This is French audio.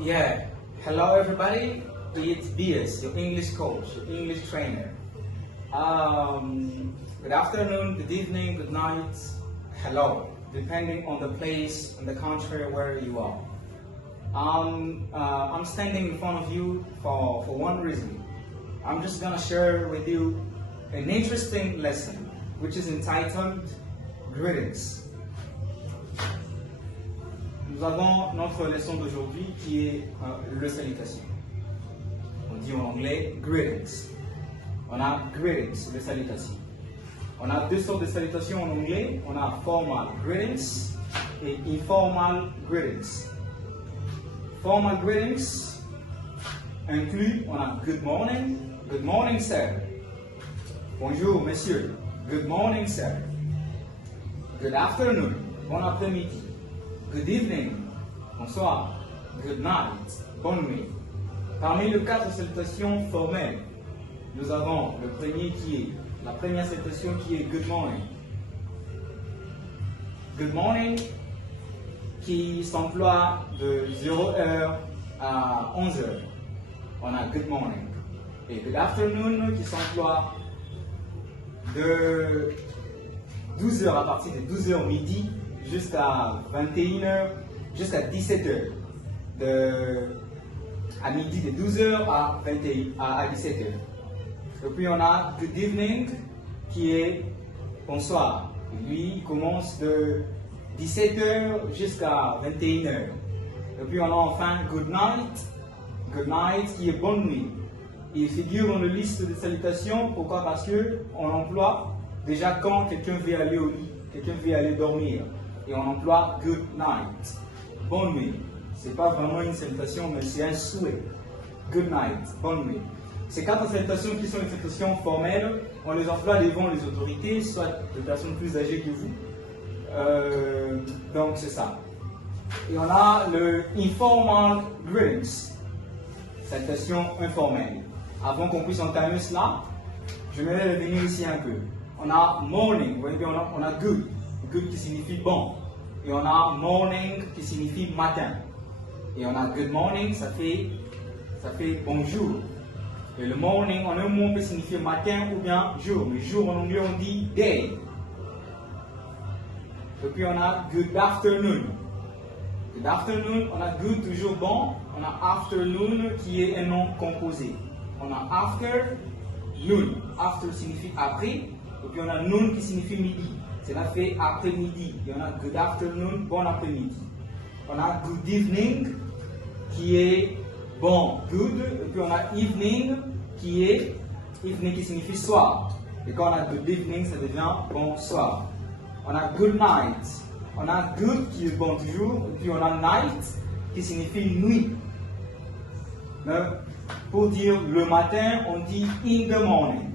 Yeah, hello everybody. It's BS, your English coach, your English trainer. Good afternoon, good evening, good night, hello, depending on the place and the country where you are. I'm standing in front of you for one reason. I'm just gonna share with you an interesting lesson, which is entitled Greetings. Nous avons notre leçon d'aujourd'hui qui est le salutation. On dit en anglais greetings. On a greetings, le salutation. On a deux sortes de salutations en anglais. On a formal greetings et informal greetings. Formal greetings inclut, on a good morning sir. Bonjour monsieur, good morning sir. Good afternoon, bon après-midi. Good evening, bonsoir. Good night, bonne nuit. Parmi les quatre salutations formelles, nous avons la première salutation qui est good morning. Good morning qui s'emploie de 0h à 11h. On a good morning. Et good afternoon qui s'emploie de 12h à partir de 12h midi jusqu'à 21h, jusqu'à 17h. À midi de 12h à 17h. Et puis on a good evening qui est bonsoir. Et lui, il commence de 17h jusqu'à 21h. Et puis on a enfin good night qui est bonne nuit. Il figure dans la liste de salutations. Pourquoi? Parce qu'on emploie déjà quand quelqu'un veut aller au lit, quelqu'un veut aller dormir. Et on emploie good night, bonne nuit. Ce n'est pas vraiment une salutation, mais c'est un souhait. Good night, bonne nuit. Ces quatre salutations qui sont des salutations formelles, on les emploie devant les autorités, soit des personnes plus âgées que vous. Donc c'est ça. Et on a le informal greetings, salutation informelle. Avant qu'on puisse entamer cela, je vais revenir ici un peu. On a morning, vous voyez bien, on a good qui signifie bon. Et on a morning qui signifie matin. Et on a good morning, ça fait bonjour. Et le morning en un mot peut signifier matin ou bien jour. Mais jour en anglais on dit day. Et puis on a good afternoon. Good afternoon, on a good toujours bon. On a afternoon qui est un nom composé. On a afternoon. After signifie après. Et puis on a noon qui signifie midi. Cela fait après-midi. Et on a good afternoon, bon après-midi. On a good evening qui est bon, good. Et puis on a evening qui signifie soir. Et quand on a good evening, ça devient bonsoir. On a good night. On a good qui est bon toujours. Et puis on a night qui signifie nuit. Pour dire le matin, on dit in the morning.